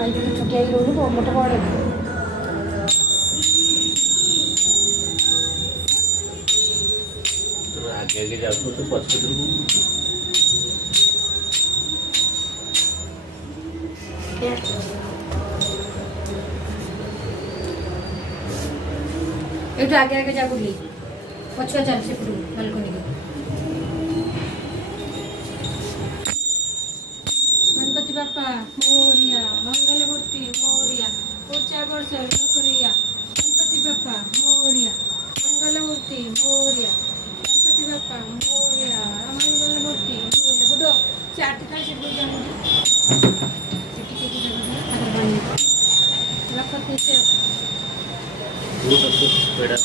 काहीतरी छोट्या रोवून मोठं पावडं आगे आगे जातो तो पछे একটু আগে আগে যা বলি পছুয়া চালছে পুরো বালকনি गणपती बाप्पा मोरया मंगलमूर्ती मोरया पुढच्या वर्ष करूया गणपती बाप्पा मोरया मंगलमूर्ती मोरया गणपती बाप्पा मोरया मंगलमूर्ती मोरया बुडो चार ठिकाणी शिकवून पेड़ा